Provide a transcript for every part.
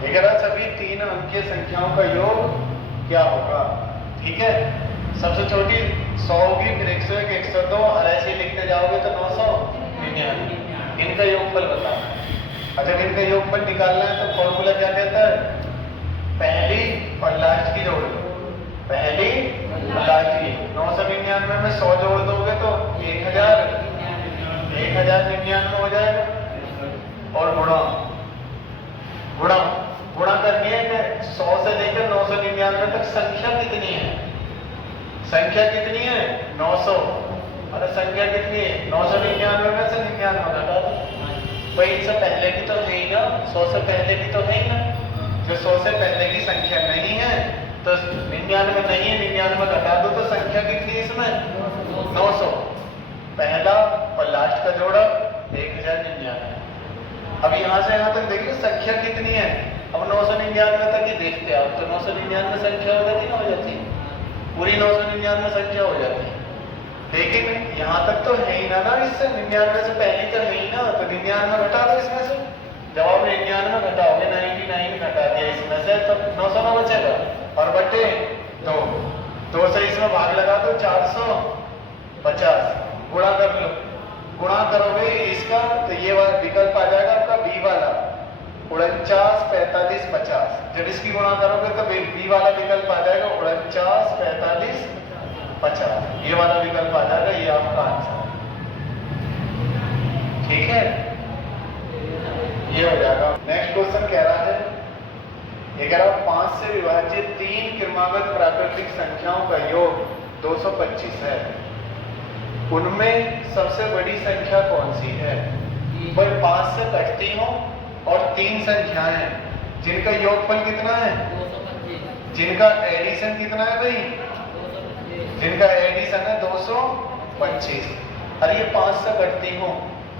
11 सभी 3 अंकीय संख्याओं का योग क्या होगा? ठीक है, सबसे छोटी 100 होगी, फिर 101, 102 और ऐसे ही लिखते जाओगे तो 999। इनका योगफल बताना है। जब इनका योगफल निकालना है तो फॉर्मूला क्या कहता है? पहली और लास्ट की जोड़ लो, पहली और लास्ट की। 999 में 100 जोड़ दोगे तो 1099 हो जाएगा। और गुणा गुणा गुणा करनी है 100 से लेकर 999 तक संख्या कितनी है? संख्या कितनी है? 900। और संख्या कितनी है? 999 में से 99 घटा दो। भाई इससे पहले की तो है ही ना, 100 से पहले की तो है ही ना। जो 100 से पहले की संख्या नहीं है तो 99 नहीं है, 99 घटा दो तो संख्या कितनी है इसमें? 900। पहला और लास्ट का जोड़ा 1099। अब यहाँ से यहाँ तक देखिए संख्या कितनी है। अब 999 तक ही देखते हैं, अब तो 999 संख्या हो जाती ना, हो जाती है पूरी 999 संख्या हो जाती है। लेकिन यहाँ तक तो है ही ना, इससे 99 से पहले तो है ही ना, तो 99 घटा दो इसमें से। जब आप 99 घटाओगे 99 घटा दिया इसमें से तो 900 बचेगा और बटे 2 से इसमें भाग लगा दो 450। गुणा कर लो, गुणा करोगे इसका तो ये वाला विकल्प आ जाएगा आपका बी वाला 49, 45, 50। जब इसकी गुणा करोगे तो बी वाला विकल्प आ जाएगा 49, 45, 50। ये वाला विकल्प आ जाएगा, ये आपका आंसर। ठीक है, ये हो जाएगा। नेक्स्ट क्वेश्चन कह रहा है, अगर 5 से विभाजित 3 क्रमागत प्राकृतिक संख्याओं का योग 225 है, उनमें सबसे बड़ी संख्या कौन सी है? भाई 5 से कटती हो और 3 संख्याएं हैं जिनका योगफल कितना है? जिनका एडिशन कितना है भाई? जिनका एडिशन है 225। अरे ये 5 से कटती हो,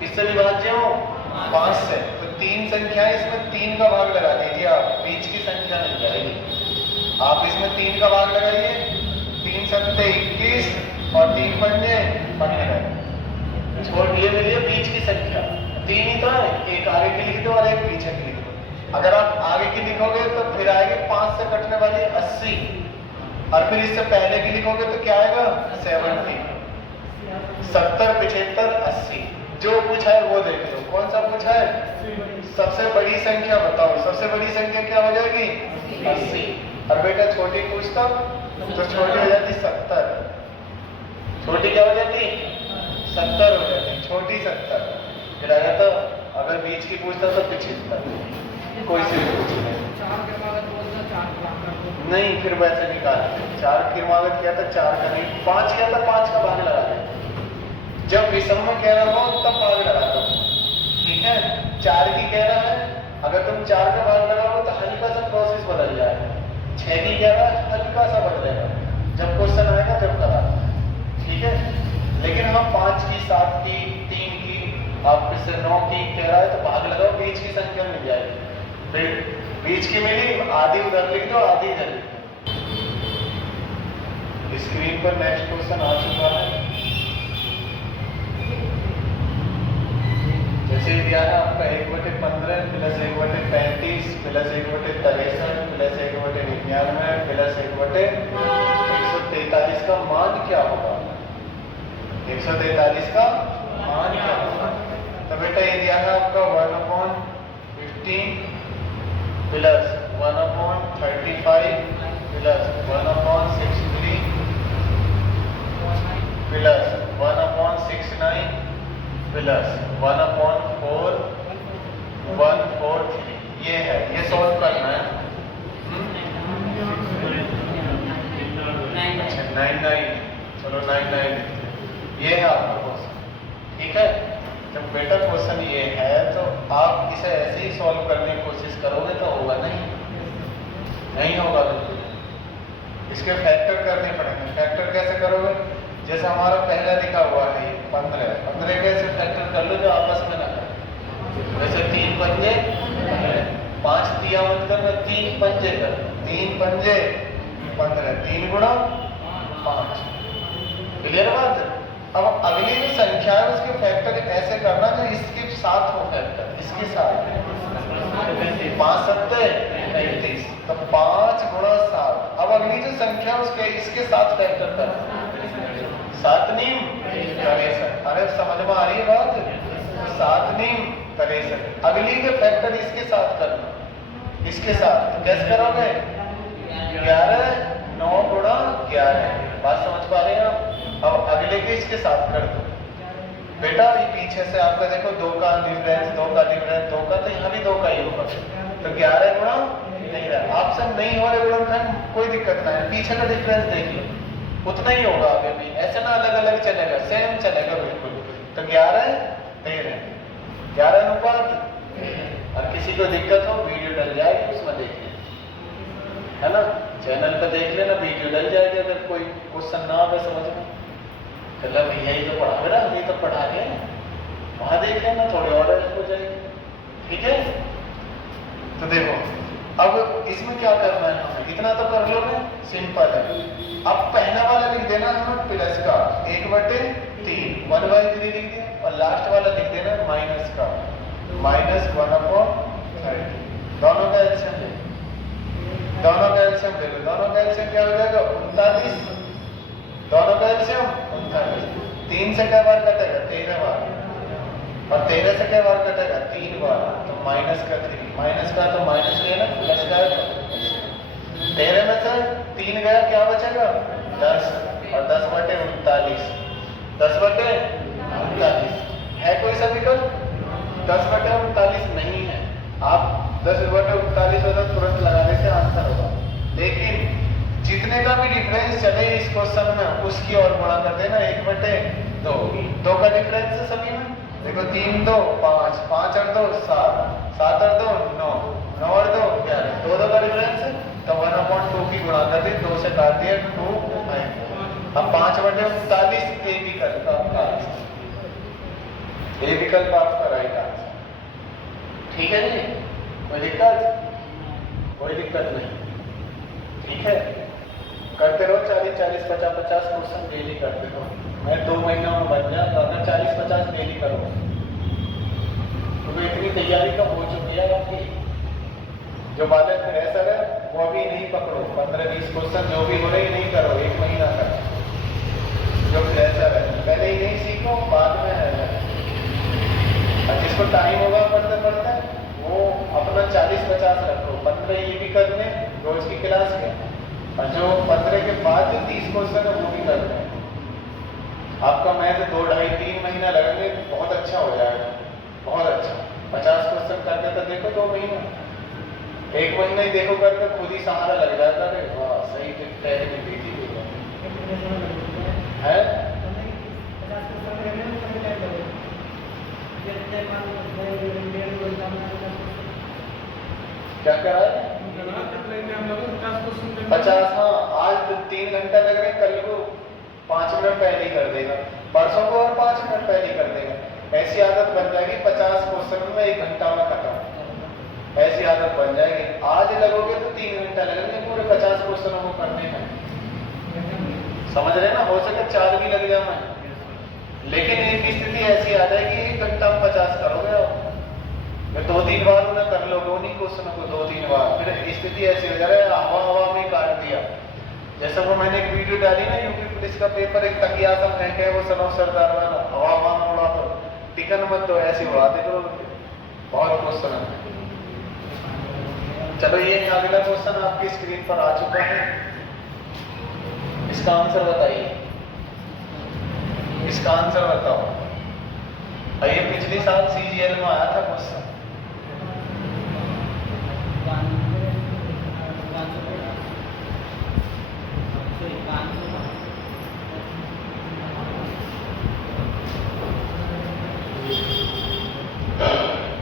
किससे विभाज्य हो? 5 से। तो 3 संख्याएं, इसमें 3 का भाग लगा दीजिए आप, बीच की संख्या मिल जाएगी। आप इसमें 3 का भाग लगाइए, 3 सत्ते 21 और 3 पंजे 15। छोड़ ये मिलिए बीच की संख्या, 3 ही तो है, एक आगे की लिख दो और एक पीछे की लिख दो। अगर आप आगे की लिखोगे तो फिर आएगी 5 से कटने वाली 80 और फिर इससे पहले की लिखोगे तो क्या आएगा? 70, 70, 75, 80। जो पूछा है वो देख लो, कौन सा पूछा है? सबसे बड़ी संख्या बताओ। सबसे बड़ी संख्या क्या हो जाएगी? 80। और बेटा छोटी पूछता तो छोटी हो जाती 70। छोटी क्या हो जाती? 70 हो जाती, छोटी 70। फिर आया तो अगर बीच की पूछता तो 75। कोई से पूछ नहीं, फिर वैसे निकालते 4 क्रमागत किया था 4 का नहीं, 5 किया था 5 का भाग लगा दे। जब विषम में कह रहा हो तब भाग लगा दो। ठीक है, 4 की कह रहा है, अगर तुम 4 का भाग लगाओ तो हल्का सा प्रोसेस बदल जाएगा। 6 की कह रहा है, हल्का सा बदलेगा, जब क्वेश्चन आएगा जब करा। ठीक है, लेकिन हम 5 की, 7 की, 3 की, आप इससे 9 की कह रहा है तो भाग लगाओ, बीच की संख्या मिल जाएगी। फिर बीच की मिली, आधी उधर लिख दो, आधी इधर लिख दो। स्क्रीन पर नेक्स्ट क्वेश्चन आ चुका है। जैसे दिया है आपका 1/15 प्लस 1/35 प्लस 1/63 प्लस 1/99 प्लस 1/143 का मान क्या होगा? 143 का मान क्या होगा? तो बेटा ये दिया है आपका 1/15 प्लस 1/35 प्लस 1/63 प्लस 1/69 प्लस 1/4143। ये है, ये सॉल्व करना है। अच्छा 99, चलो 99 ये है आपका क्वेश्चन। ठीक है, जब बेटा क्वेश्चन ये है तो आप इसे ऐसे ही सॉल्व करने की कोशिश करोगे तो होगा नहीं होगा बिल्कुल। इसके फैक्टर करने पड़ेंगे। फैक्टर कैसे करोगे? जैसे हमारा पहला लिखा हुआ है 15 कैसे फैक्टर कर लो जो आपस में ना करें। वैसे 3 पंजे 5 दिया मत करना, 3 पंजे कर, 3 पंजे 15, 3 गुणा 5। क्लियर बात? अब अगली जो संख्या है उसके फैक्टर ऐसे करना जो इसके साथ हो फैक्टर, इसके साथ 5 सत्ते 35, तो 5 गुणा 7। अब अगली जो संख्या उसके इसके साथ फैक्टर करना, 7 नीम 63। अरे समझ में आ रही है बात? 7 नीम 63, अगली के फैक्टर इसके साथ करना, इसके साथ। तो कैसे करोगे? 11 9 गुणा 11। बात समझ पा रहे हैं आप? अब अगले के इसके साथ कर दो बेटा। ये पीछे से आपका देखो 2 का डिफरेंस, 2 का डिफरेंस, 2 का, तो यहाँ भी 2 का ही होगा। तो 11 गुणा नहीं रहा, ऑप्शन नहीं हो रहे गुणनखंड, कोई दिक्कत नहीं है, पीछे का डिफरेंस देख लो, उतना ही होगा आगे भी। ऐसे ना अलग अलग चलेगा, सेम चलेगा बिल्कुल। तो 11 13, 11 अनुपात। और किसी को दिक्कत हो वीडियो डल जाएगी, उसमें देख लेना, है ना, चैनल पर देख लेना, वीडियो डल जाएगी। अगर कोई क्वेश्चन ना आवे समझ में, चलो भैया ये तो पढ़ा मेरा, ये तो पढ़ा के वहां देख लेना, थोड़ी और हेल्प हो जाएगी। ठीक है, तो देखो अब इसमें क्या करना है हमें, इतना तो कर लो ना, सिंपल है। अब पहला वाला लिख देना हमें प्लस का 1/3, 1/3 लिख दिया, और लास्ट वाला लिख देना माइनस का, -1/30। दोनों का एलसीएम ले, दोनों का एलसीएम ले लो। दोनों का एलसीएम क्या हो जाएगा? 39। दोनों का एलसीएम 39। 3 से क्या बार कटेगा? 13 बार। और 13 से क्या बार कटेगा? 3 बार। तो माइनस का 3, माइनस का तो माइनस लेना, प्लस का 13 में से 3 गया, क्या बचेगा? 10। और 10/39, 10/39 है कोई सा विकल्प? 10/39 नहीं है। आप 10/39 होता तुरंत लगाने से आंसर होगा, लेकिन जितने का भी डिफरेंस चले इस क्वेश्चन में उसकी और गुणा कर देना 1/2। 2 का डिफरेंस है सभी में, देखो 3 2 5, 5 और 2 7, 7 और 2 9, 9 और 2 11, 2 का डिफरेंस है, तो 1/2 की गुणा कर दी, 2 से काट दिया 2। अब 5/39 ए विकल्प आपका आंसर, ए विकल्प आपका राइट आंसर। ठीक है जी, कोई दिक्कत? कोई दिक्कत नहीं, ठीक है। करते रहो 40-40, 50-50 क्वेश्चन डेली करते रहो। मैं 2 महीना में बन गया, तो अगर 40-50 डेली करो तो इतनी तैयारी कब हो चुकी है आपकी। जो बालक फ्रेशर है वो अभी नहीं पकड़ो, 15-20 क्वेश्चन जो भी हो रहे नहीं करो, 1 महीना करो। जो फ्रेशर है पहले ही नहीं सीखो, बाद में है। और जिसको टाइम होगा पढ़ते पढ़ते वो अपना 40-50 रखो, 15 ये भी कर लें रोज की क्लास के, और जो 15 के बाद जो 30 क्वेश्चन है वो भी कर लें। आपका मैथ 2-2.5-3 महीना लगेंगे, बहुत अच्छा हो जाएगा, बहुत अच्छा। 50 क्वेश्चन करके तो देखो 2 महीना, 1 महीना ही देखो करके खुद ही सहारा लग जाता है। वाह सही टेक्निक दी थी है। क्या करा है? 50। हाँ, आज 3 घंटा लग रहे, कल को 5 मिनट पहले ही कर देगा, परसों को और 5 मिनट पहले ही कर देगा। ऐसी आदत बन जाएगी 50 क्वेश्चन में 1 घंटा में खत्म, ऐसी आदत बन जाएगी। आज लगोगे तो 3 घंटा लगेंगे पूरे 50 क्वेश्चनों को करने में, समझ रहे ना। हो सके 4 भी लग जाए, लेकिन एक स्थिति ऐसी आ जाएगी 1 घंटा में 50 करोगे आप, 2-3 बार उन्हें कर लोगे उन्हीं क्वेश्चनों को 2-3 बार, फिर स्थिति ऐसी हो जा रहा है हवा में काट दिया। जैसे वो मैंने एक वीडियो डाली ना, यूपी पुलिस का पेपर, एक तकिया सा फेंके वो सनौ सरदार वाला, हवा में उड़ा दो, टिकन मत दो, ऐसे उड़ा दे करो। बहुत क्वेश्चन है। चलो ये अगला क्वेश्चन आपकी स्क्रीन पर आ चुका है, इसका आंसर बताइए, इसका आंसर बताओ। ये पिछले साल CGL में आया था क्वेश्चन।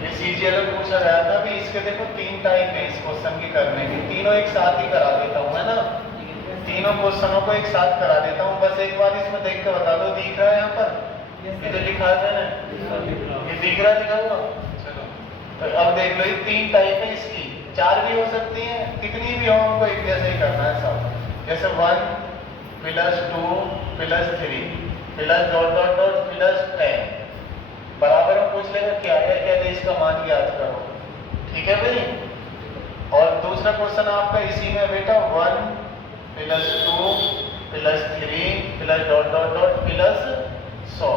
ये CGL में पूछा गया था भी, इसके देखो 3 टाइप है इस क्वेश्चन की करने की, तीनों एक साथ ही करा देता हूँ, है ना। तीनों क्वेश्चनों को एक साथ करा देता हूँ, बस एक बार इसमें देख के बता दो। दिख रहा है यहाँ पर, ये तो लिखा है ना, ये दिख रहा दिखाऊंगा। चलो तो अब देख लो, ये 3 टाइप है इसकी, 4 भी हो सकती हैं, कितनी भी हो हमको एक जैसे ही करना है सब। जैसे 1 + 2 + 3 +... +10 बराबर में पूछ लेगा क्या है, क्या है, इसका मान याद करो। ठीक है भाई। और दूसरा क्वेश्चन आपका इसी में बेटा 1 + 2 + 3 + डॉट डॉट डॉट + 100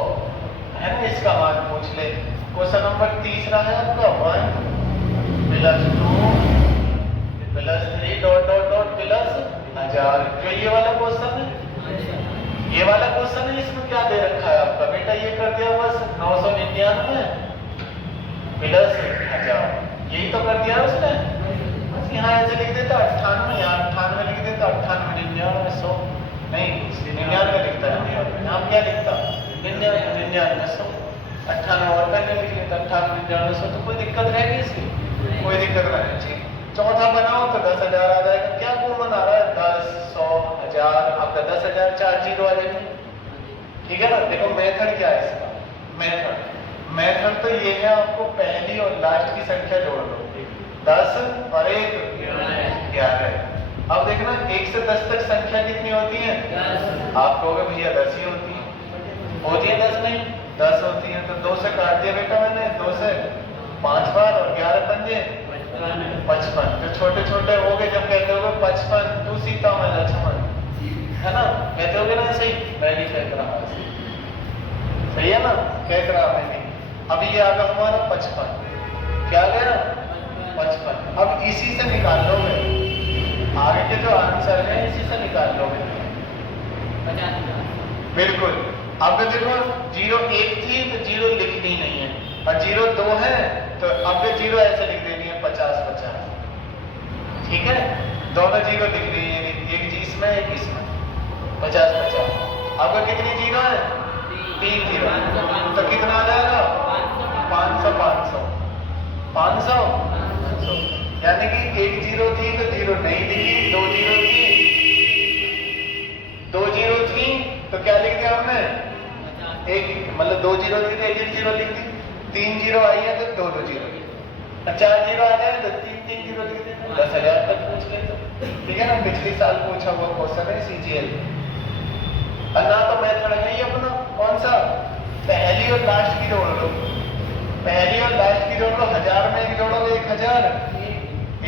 है ना, इसका मान पूछ ले। क्वेश्चन नंबर तीसरा है आपका 1 + 2 + 3 डॉट डॉट डॉट + 1000। जो ये वाला क्वेश्चन है, ये वाला क्वेश्चन है, इसमें क्या दे रखा है आपका बेटा, ये कर दिया बस 999 + 1000, यही तो कर दिया उसने। बस यहाँ ऐसे लिख देता 98, यहाँ 98 लिख देता 98 99 100 नहीं 99 लिखता है, यहाँ क्या लिखता 99 99 100 98 और पहले लिख लेता 98 99 100। तो कोई दिक्कत रहेगी इसकी, कोई दिक्कत नहीं चाहिए। चौथा बनाओ तो 10,000 आ जाएगा। क्या कॉमन आ रहा है 10 100 1000, आपका 10,000 4 जीरो आ जाएगा, ठीक है ना। देखो मेथड क्या है इसका, मेथड तो ये है, आपको पहली और लास्ट की संख्या जोड़ लो, 10 और 1 11। अब देखना 1 से 10 तक संख्या कितनी होती है, आप कहोगे भैया 10 ही होती है 10 नहीं 10 होती है। तो 2 से काट दिया बेटा मैंने, 2 से 5 बार और 11 पंजे 55। तो छोटे छोटे हो गए, जब कहते हो 55 तू सीता मैं लक्ष्मण, है ना, कहते होगे ना सही, मैं भी कह रहा सही है ना, कह रहा मैं नहीं। अब ये आ गया हमारा 55, क्या गया 55। अब इसी से निकाल लोगे आगे के जो आंसर है, इसी से निकाल लोगे बिल्कुल। अब देखो 0 1 थी तो 0 लिखनी नहीं है, और 0 2 है तो अब 0 ऐसे लिख देनी है 50 50, ठीक है। दोनों 0 लिख रही है, एक जी इसमें एक इसमें 50 50। अब कितनी 0 है 3 0, तो कितना आ जाएगा 500 500 500 500। यानी कि 1 0 थी तो 0 नहीं लिखी, 2 0 थी 2 0 थी तो क्या लिख दिया हमने एक, मतलब 2 0 थी तो 1 0 लिख दी, 3 0 आई है तो 2 2 0, 4 0 आ जाए तो 3 3 0 लिख देते, 10,000 तक पूछ लेते, ठीक है ना। पिछले साल पूछा हुआ क्वेश्चन है CGL। ना तो मेथड है ही अपना कौन सा, पहली और लास्ट की जोड़ लो, पहली और लास्ट की जोड़ लो, 1000 में एक जोड़ो 1000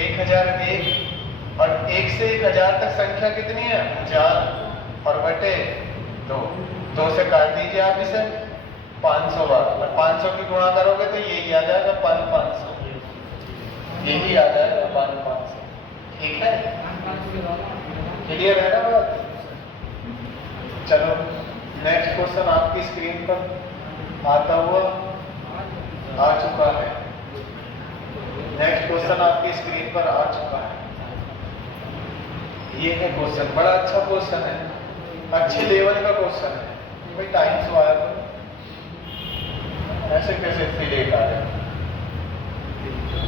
1001, और 1 से 1000 तक संख्या कितनी है 1000 और बटे 2 से काट दीजिए आप इसे 500 बार, और 500 की गुणा करोगे तो यही आ जाएगा 500, यही आ जाएगा 500, ठीक है। क्लियर है ना बात। चलो नेक्स्ट क्वेश्चन आपकी स्क्रीन पर आता हुआ आ चुका है, नेक्स्ट क्वेश्चन आपकी स्क्रीन पर आ चुका है। ये है क्वेश्चन, बड़ा अच्छा क्वेश्चन है, अच्छे लेवल का क्वेश्चन है भाई। टाइम से आया तो ऐसे कैसे इतनी लेट आ जाए,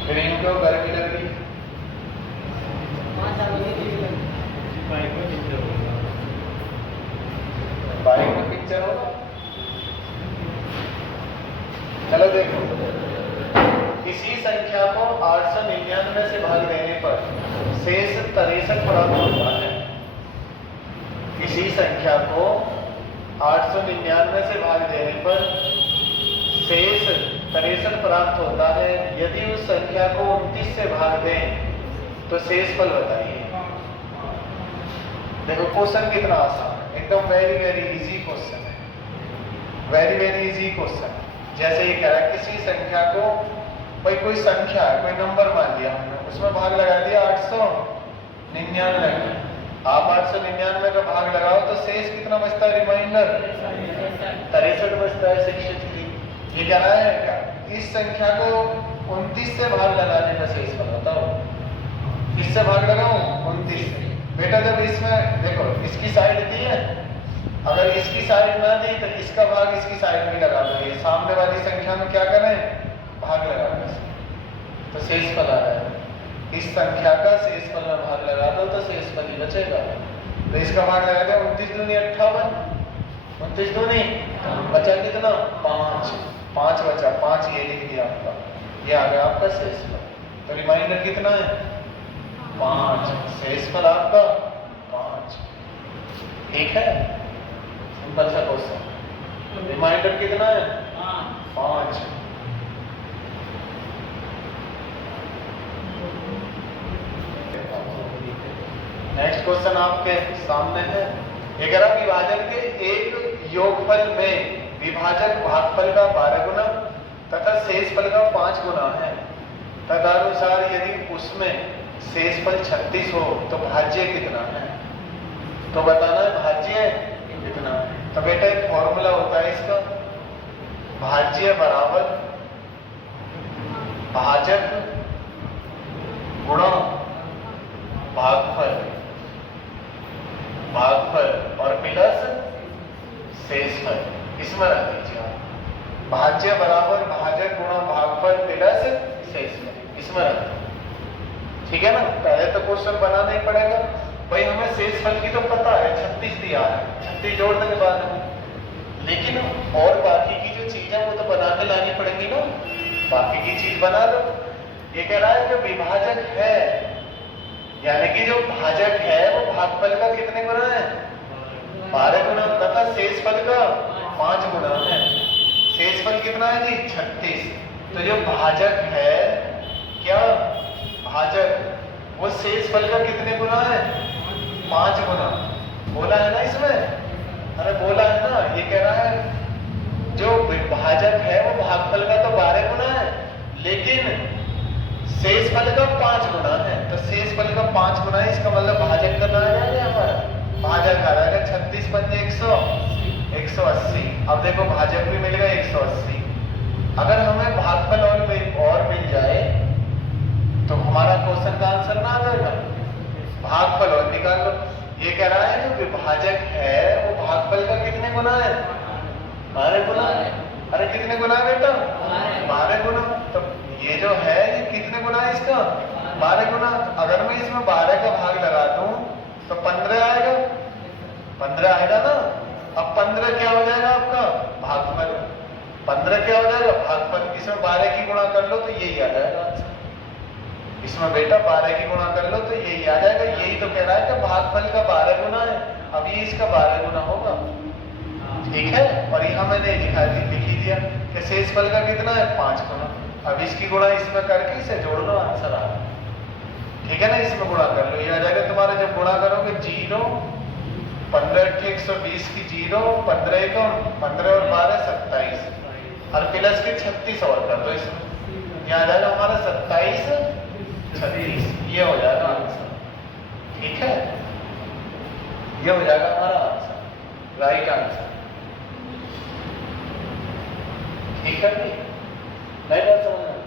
फिर इनको गर्मी लग रही, बाइक में पिक्चर होगा। चलो देखो, किसी संख्या को 899 से भाग देने पर शेष 63 प्राप्त होता है। किसी संख्या को 899 से भाग देने पर शेष 63 प्राप्त होता है। यदि उस संख्या को 29 से भाग दें तो शेष फल बताइए। देखो क्वेश्चन कितना आसान है, एकदम वेरी वेरी इजी क्वेश्चन है, वेरी वेरी इजी क्वेश्चन। जैसे ये कह रहा है किसी संख्या को, भाई कोई संख्या है, कोई नंबर मान लिया हमने, उसमें भाग लगा दिया 899 में। आप 899 का भाग लगाओ तो शेष कितना बचता है, रिमाइंडर 63 बचता है, 63। ये कह रहा है क्या, इस संख्या को 29 से भाग लगाने का शेष फल बताओ। किससे भाग लगाऊं 29 से। बेटा जब इसमें देखो इसकी साइड दी है, अगर इसकी साइड ना दी तो इसका भाग इसकी साइड में लगा दो, ये सामने वाली संख्या में क्या करें भाग लगा दो, तो शेष फल आ रहा है। इस संख्या का शेष फल में भाग लगा दो तो शेष फल ही बचेगा। तो इसका भाग लगा दो 29 दूनी 58, 29 दूनी बचा कितना 5, 5 बचा, 5 ये लिख दिया आपका, ये आ गया आपका शेष फल। तो रिमाइंडर कितना है 5, शेष फल आपका 5, ठीक है। सिंपल सा क्वेश्चन। रिमाइंडर कितना है 5। नेक्स्ट क्वेश्चन आपके सामने है। ये कह रहा विभाजन के एक योगफल में विभाजक भागफल का 12 गुना तथा शेषफल का 5 गुना है। तदनुसार यदि उसमें शेषफल 36 हो तो भाज्य कितना है? तो बताना है भाज्य कितना है। तो बेटा एक फॉर्मूला होता है इसका, भाज्य बराबर भाजक गुणा भागफल और प्लस शेषफल। इसमें रख दीजिए आप भाज्य बराबर भाजक गुणा भागफल प्लस शेषफल, इसमें रख दीजिए। ठीक है ना। पहले तो क्वेश्चन बनाना ही पड़ेगा भाई, हमें शेषफल की तो पता है 36 दिया है, 36 जोड़ देंगे बाद में, लेकिन और बाकी की जो चीज है वो तो बना के लानी पड़ेगी ना। बाकी की चीज बना दो। ये कह रहा है जो विभाजक है यानी कि जो भाजक है वो भागफल का कितने गुना है? 12 गुना तथा शेषफल का 5 गुना है। शेषफल कितना है जी? 36। तो जो भाजक है, क्या भाजक, वो शेषफल का कितने गुना है? 5 गुना। बोला है ना इसमें? अरे बोला है ना। ये कह रहा है जो विभाजक है वो भागफल का तो 12 गुना है, लेकिन शेषफल का 5 गुना है। तो शेषफल का 5 गुना है, इसका मतलब भाजक करना आ जाएगा हमारा। भाजक आ जाएगा 36 पंजे 180। अब देखो भाजक भी मिल गया 180। अगर हमें भागफल और मिल जाए तो हमारा क्वेश्चन का आंसर ना आ जाएगा। भागफल और निकाल लो। ये कह रहा है जो विभाजक है वो भागफल का कितने गुना है? 12 गुना। अरे कितने गुना है बेटा? 12 गुना। तो ये जो है ये कितने गुना है इसका? 12 गुना। अगर मैं इसमें 12 का भाग लगा दूं तो 15 आएगा। 15 आएगा ना। अब 15 क्या हो जाएगा आपका? भागफल। 15 क्या हो जाएगा? भागफल। इसमें 12 की गुणा कर लो तो यही आ जाएगा। इसमें बेटा 12 की गुणा कर लो तो यही आ जाएगा। यही तो कह रहा है कि भागफल का 12 गुना है, अब ये इसका 12 गुना होगा। ठीक है। और यहाँ मैंने लिखी दिया कि शेषफल का कितना है? 5 गुना। अब इसकी गुणा इसमें करके इसे जोड़ लो, आंसर आ रहा। ठीक है ना। इसमें गुणा कर लो, ये आ जाएगा तुम्हारा। जब गुणा करोगे 0, 15 × 120 की 0, 15 को 15 और 12 27, और प्लस के 36 और कर दो इसमें, ये आ जाएगा हमारा 27 36। ये हो जाएगा आंसर। ठीक है, ये हो जाएगा हमारा आंसर, राइट आंसर। ठीक है जी, नहीं बात समझ में?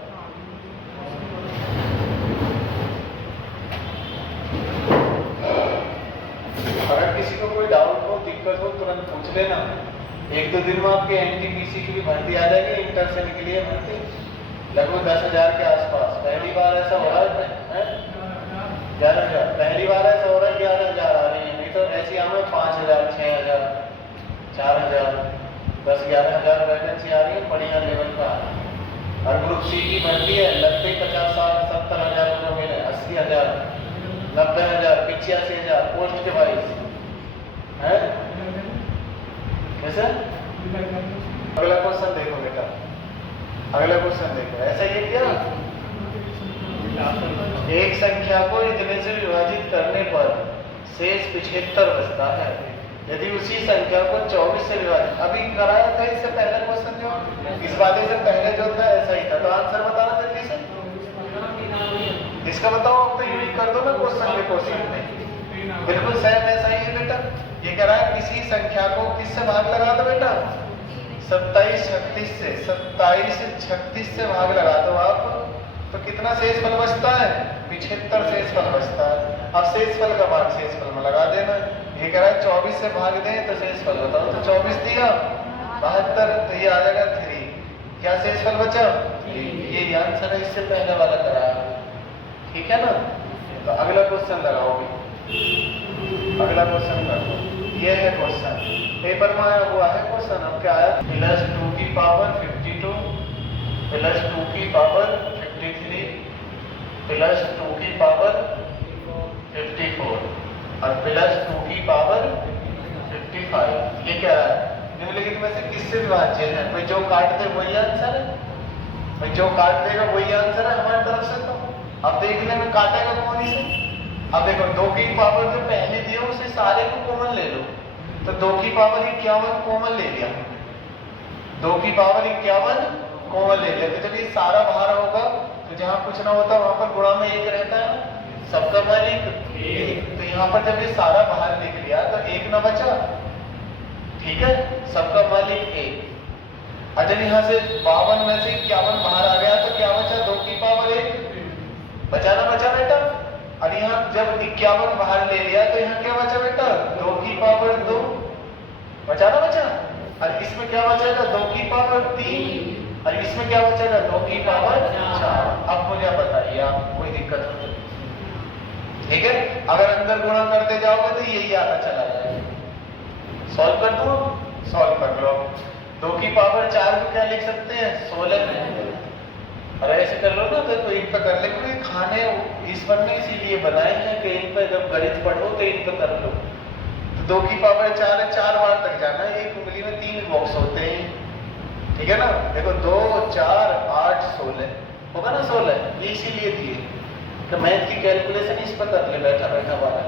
अगर किसी को कोई डाउट हो, दिक्कत हो, तुरंत पूछ लेना। 1-2 दिन में आपके एनटीपीसी की भी भर्ती आ जाएगी, इंटर से निकली है भर्ती, लगभग 10,000 के आसपास। पहली बार ऐसा हो रहा है 11,000, पहली बार ऐसा हो रहा है 11,000 आ रही है। नहीं तो ऐसी हमें 5,000, 6,000, 4,000, 10-11,000 वैकेंसी आ रही है, बढ़िया लेवल का। और ग्रुप सी की भर्ती है, लगते 50-70,000 रुपये मिले, 80,000, 90,000, 85,000 पोस्ट के वाइज है। कैसे? अगला क्वेश्चन देखो बेटा, अगला क्वेश्चन देखो। ऐसा ये क्या, एक संख्या को इतने से विभाजित करने पर शेष 75 बचता है। यदि उसी संख्या को 24 से विभाजित, अभी कराया था इससे पहले क्वेश्चन, जो इस वाले से पहले जो था ऐसा ही था। तो आंसर बताना जल्दी से, इसका बताओ। अब तो यूज कर दो ना क्वेश्चन के क्वेश्चन में, बिल्कुल सेम ऐसा ही है बेटा। ये कह रहा है किसी संख्या को किससे भाग लगा दो बेटा? 27-36 से, 27-36 से भाग लगा दो आप, तो कितना शेषफल बचता है? 75 शेषफल बचता है। अब शेषफल का भाग शेषफल में लगा देना। ये कह रहा है 24 से भाग दें तो शेषफल बताओ। तो 24 दिया 72, तो ये आ जाएगा 3। क्या शेषफल बचा? ये आंसर है, इससे पहले वाला कराया। ठीक है ना। तो अगला क्वेश्चन लगाओगे, अगला क्वेश्चन करो। ये है क्वेश्चन, पेपर में आया हुआ है क्वेश्चन। अब क्या आया? +2 की पावर 52 +2 की पावर 53 +2 की पावर 54 और +2 की पावर 55। ये क्या है? निम्नलिखित में से किससे विभाज्य है? भाई जो काट दे वही आंसर है, भाई जो काट देगा वही आंसर है हमारी तरफ से। तो अब देखने में काटेगा कौन इसे? अब देखो 2 की पावर जो पहले दिया उसे सारे को कॉमन ले लो, तो 2 की पावर 51 कॉमन ले लिया, 2 की पावर 51 कॉमन ले लिया। तो जब ये सारा बाहर होगा तो जहां कुछ ना होता वहां पर गुणा में 1 रहता है, सबका मालिक 1। तो यहाँ पर जब ये सारा बाहर लिख लिया तो 1 ना बचा, ठीक है, सबका मालिक 1। और जब यहाँ से 52 में से 51 बाहर आ गया तो क्या बचा, 2 की पावर 1 बचा ना बचा बेटा। और यहाँ जब 51 बाहर ले लिया तो यहाँ क्या बचा बेटा, 2 की पावर 2 बचा ना बचा। और इसमें क्या बचेगा, 2 की पावर 3, और इसमें क्या बचेगा, 2 की पावर 4। अब मुझे बताइए आप, कोई दिक्कत हो, ठीक है। अगर अंदर गुणा करते जाओगे तो यही आता चला जाएगा। सॉल्व कर दो, सॉल्व कर लो। 2 की पावर 4 को क्या लिख सकते हैं, 16 में। अरे ऐसे कर लो ना, तो इन पर कर ले, क्योंकि खाने इस पर में इसीलिए बनाए हैं कि इन पर जब गणित पढ़ो तो इन पर कर लो। तो 2 की पावर 4 है, 4 बार तक जाना है, एक उंगली में 3 बॉक्स होते हैं, ठीक है ना। देखो 2 4 8 16 होगा ना, 16 ये इसीलिए दिए कि मैथ की कैलकुलेशन इस पर कर ले बैठा बैठा वाला।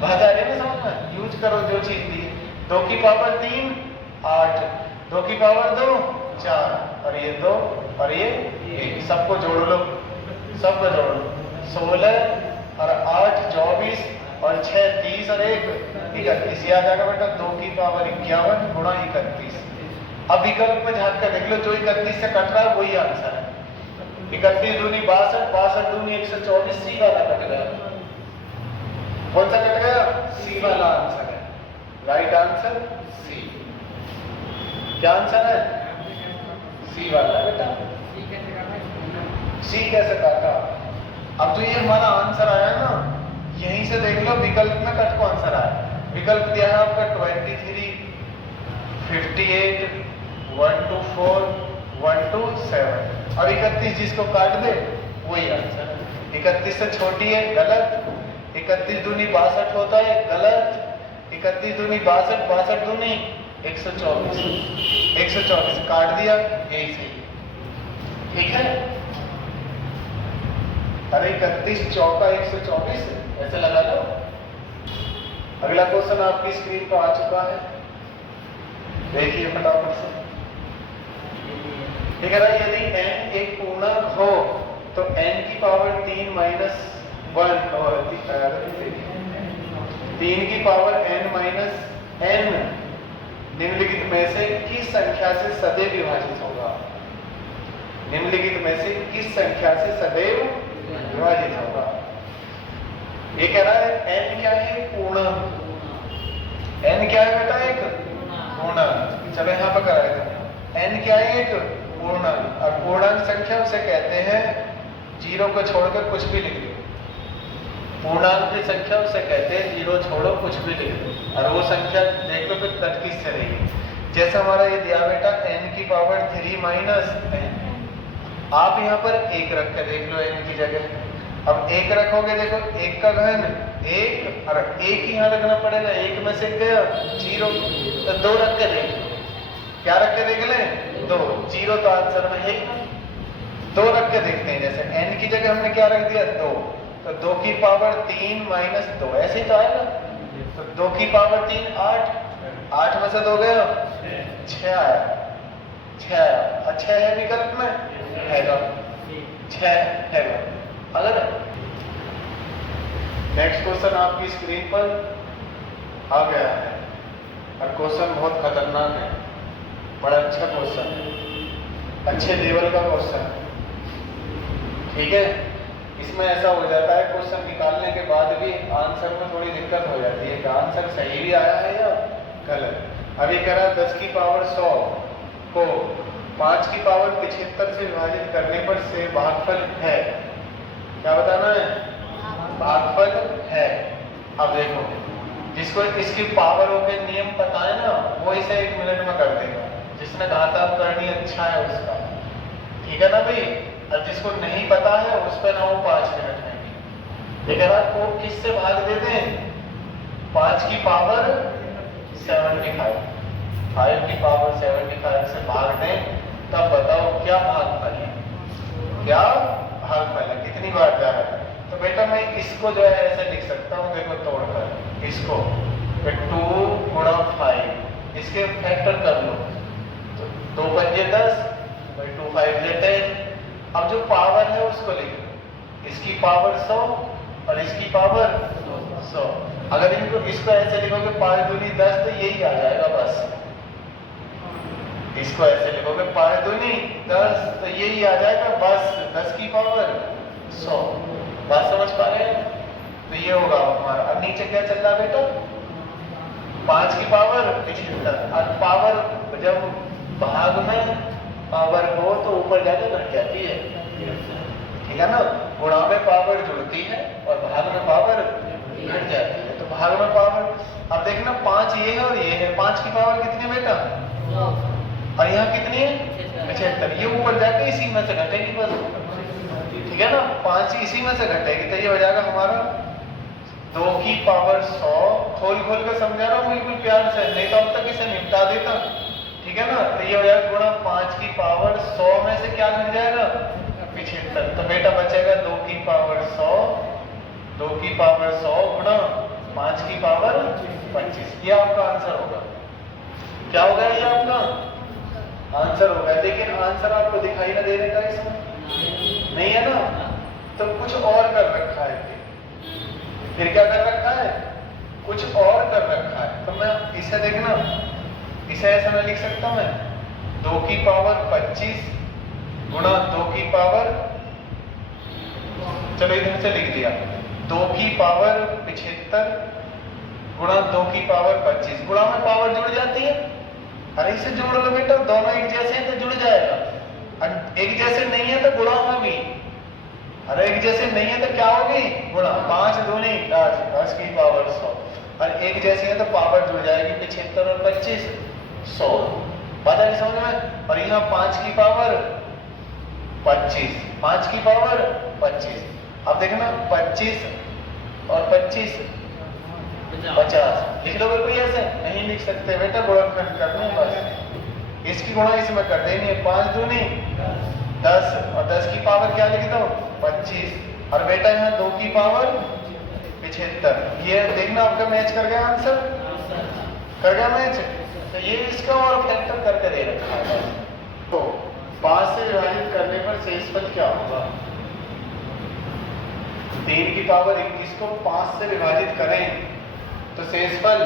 बात आ रही है ना समझ में, यूज करो जो चीज दी। 2 की पावर 3 8, 2 की पावर 2 4, और ये 2 और ये 1, सबको जोड़ लो, सबको जोड़ लो। 16 और 8 24 और 6 30 और 1 31, ये आ जाएगा बेटा 2 की पावर 51 गुणा 31। अब विकल्प में झांक कर देख लो, जो 31 से कट रहा है वही आंसर है। 31 दूनी 62, 62 दूनी 124, सी वाला कट गया। कौन सा कट गया, सी वाला आंसर है, राइट आंसर सी। क्या आंसर है, सी वाला बेटा। सी कैसे काटा, अब तो ये हमारा आंसर आया ना, यहीं से देख लो विकल्प में कट को आंसर आया। विकल्प दिया है आपका 23 58 124 127, और 31 जिसको काट दे वही आंसर है। 31 से छोटी है गलत, 31 दूनी 62 होता है गलत, 31 दूनी 62, 62 दूनी 124, 124 काट दिया, यही सही, ठीक है। अरे 31 चौका 124 ऐसे लगा लो। अगला क्वेश्चन आपकी स्क्रीन पर आ चुका है, देखिए फटाफट से, ठीक है ना। यदि n एक पूर्णांक हो तो n की पावर 3 माइनस 1 और 3 की पावर n माइनस n निम्नलिखित में से किस संख्या से सदैव विभाजित होगा। निम्नलिखित में से किस संख्या से सदैव विभाजित होगा। ये कह रहा है n क्या है, पूर्णांक। n क्या है बेटा, एक पूर्णांक। चलो यहाँ पर करा देते हैं, n क्या है, एक पूर्णांक। और पूर्णांक संख्या उसे कहते हैं, 0 को छोड़कर कुछ भी लिख दो। पूर्णांक की संख्या उसे कहते हैं 0 छोड़ो कुछ भी लिख दो, और वो संख्या देख लो फिर कट किससे रहेगी। जैसे हमारा ये दिया बेटा n की पावर 3 माइनस n, आप यहाँ पर 1 रख के देख लो n की जगह। अब 1 रखोगे, देखो 1 का घन 1, और 1 यहाँ रखना पड़ेगा, 1 में से गया 0, तो 2 रख के देख लो। क्या रख के देख ले, 2, 0 तो आंसर में है ही ना। 2 रख के देखते हैं, जैसे n की जगह हमने क्या रख दिया 2, तो 2 की पावर 3 माइनस 2 ऐसे ही तो आएगा। तो 2 की पावर 3 8, 8 में से 2 गया 6 आया, 6 आया, और 6 है विकल्प में, हैगा 6 हैगा। अगर नेक्स्ट क्वेश्चन आपकी स्क्रीन पर आ गया है, और क्वेश्चन बहुत खतरनाक है, बड़ा अच्छा क्वेश्चन है, अच्छे लेवल का क्वेश्चन है, ठीक है। इसमें ऐसा हो जाता है क्वेश्चन निकालने के बाद भी आंसर में थोड़ी दिक्कत हो जाती है कि आंसर सही भी आया है या गलत। अभी कह रहा 10 की पावर 100 को 5 की पावर 75 से विभाजित करने पर से भागफल है। क्या बताना है, भागफल है। अब देखो, जिसको इसकी पावरों के नियम पता है ना, वो इसे 1 मिनट में कर देगा। जिसने कहा था करनी अच्छा है उसका, ठीक है ना भाई। और जिसको नहीं पता है उस पर ना वो 5 मिनट में भी। लेकिन आपको किससे भाग देते हैं, 5 की पावर 75, 5 की पावर 75 से भाग दें, तब बताओ क्या भागफल है, क्या भागफल है, कितनी बार जा रहा है। तो बेटा मैं मैं इसको जो है ऐसे लिख सकता हूँ, देखो तोड़कर इसको 2 गुणा 5, इसके फैक्टर कर लो तो 2 पंजे 10, 2 5 10। अब जो पावर है उसको लिख लो, इसकी पावर 100 और इसकी पावर 100। अगर इसको ऐसे लिखोगे 5 दूनी 10 तो यही आ जाएगा बस। इसको ऐसे लिखोगे 5 दूनी 10 तो यही आ जाएगा बस, 10 की पावर 100। बात समझ पा रहे हैं? तो ये होगा हमारा। अब नीचे क्या चल रहा है बेटा? 5 की पावर 75। और पावर जब भाग में पावर हो तो ऊपर जाके घट जाती है, ठीक है ना? गुणा में पावर जुड़ती है और भाग में पावर घट जाती है। तो भाग में पावर, अब देखना 5 ये है और ये है, 5 की पावर कितनी बेटा? और यहाँ कितनी है? 75। ये ऊपर जाके इसी में से घटेगी बस, ठीक है ना? 5 इसी में से घटेगी तो ये हो जाएगा हमारा 2 की पावर 100। खोल खोल कर समझा रहा हूँ बिल्कुल प्यार से, नहीं तो अब तक इसे निपटा देता, ठीक है ना? तो ये हो जाएगा गुणा 5 की पावर 100 में से क्या घट जाएगा? 75। तो बेटा बचेगा 2 की पावर 100, 2 की पावर 100 गुणा 5 की पावर 25। ये आपका आंसर होगा। क्या होगा ये आपका आंसर होगा? लेकिन आंसर आपको दिखाई ना देने का इसमें नहीं है ना, तो कुछ और कर रखा है। फिर क्या कर रखा है? कुछ और कर रखा है। तो मैं इसे देखना, इसे ऐसा मैं लिख सकता हूं, मैं 2 की पावर 25 गुणा 2 की पावर, चलो इधर से लिख दिया, 2 की पावर 75 गुणा 2 की पावर 25। गुणा में पावर जुड़ जाती है। अरे इसे जोड़ लो बेटा, दोनों एक जैसे हैं तो जुड़ जाएगा। और एक जैसे नहीं है तो गुणा होगी। अरे एक जैसे नहीं है तो क्या होगी? गुणा। 5 दूनी 10, 10 की पावर 100। और एक जैसी है तो पावर जुड़ जाएगी, 75 और 25 100। बात है समझ में? और यहाँ 5 की पावर 25, 5 की पावर 25। अब देखना 25 और 25 50। लिख लो कोई ऐसे? नहीं लिख सकते बेटा, गुणनखंड करना है बस। इसकी गुणा इसमें कर देनी है, 5 दूनी 10 और 10 की पावर क्या लिख दो? 25। और बेटा यहाँ 2 की पावर 75। ये देखना आपका मैच कर गया आंसर? कर गया मैच? तो ये इसका और फैक्टर करके दे रखा है। तो 5 से विभाजित करने पर शेषफल क्या होगा? 3 की पावर 21 को 5 से विभाजित करें तो शेषफल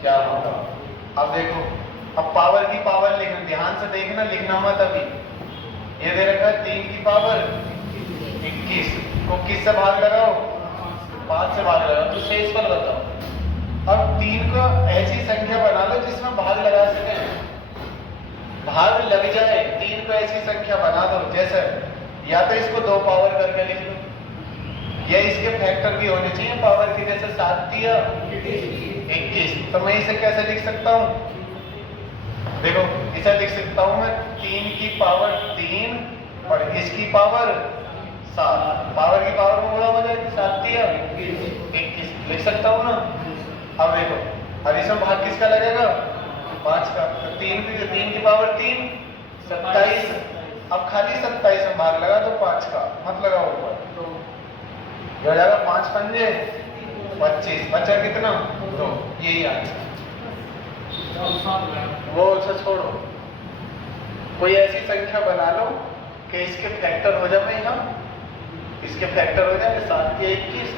क्या होगा? अब देखो, अब पावर की पावर लिखना, ध्यान से देखना, लिखना मत अभी। ये दे रखा है 3 की पावर 21 को किस से भाग लगाओ? 5 से भाग लगाओ तो शेषफल बताओ। अब 3 को ऐसी संख्या बना लो जिसमें भाग लगा सके, भाग लग जाए। 3 को ऐसी संख्या बना दो जैसे, या तो इसको 2 पावर करके लिख लो, या इसके फैक्टर भी होने चाहिए पावर की, जैसे 7 दिया 21। तो मैं इसे कैसे लिख सकता हूँ? देखो इसे लिख सकता हूँ मैं 3 की पावर 3 और इसकी पावर 7। पावर की पावर में गुणा हो जाएगी, 7 दिया 21 लिख सकता हूँ ना। अब देखो, अब इसमें भाग किसका लगेगा? 5 का। तो 3 की पावर 3 27। अब खाली 27 में भाग लगा तो 5 का मत लगाओ ऊपर, हो जाएगा 5 पंजे 25। बचा कितना? 2। यही आंसर। वो उसे छोड़ो, कोई ऐसी संख्या बना लो कि इसके फैक्टर हो जाए, यहाँ इसके फैक्टर हो जाए। 7 के 21,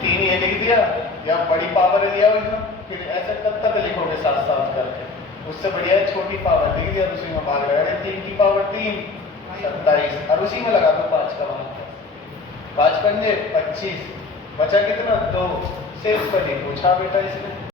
3 ये लिख दिया, या बड़ी पावर लिया हो, फिर ऐसे कब तक लिखोगे साथ साथ करके? उससे बढ़िया है छोटी पावर लिख दिया, उसी में भाग लगा। 3 की पावर 3 27 और उसी में लगा दो 5 का भाग। 5 पंजे 25, बचा कितना? 2। शेष पर नहीं पूछा बेटा इसने।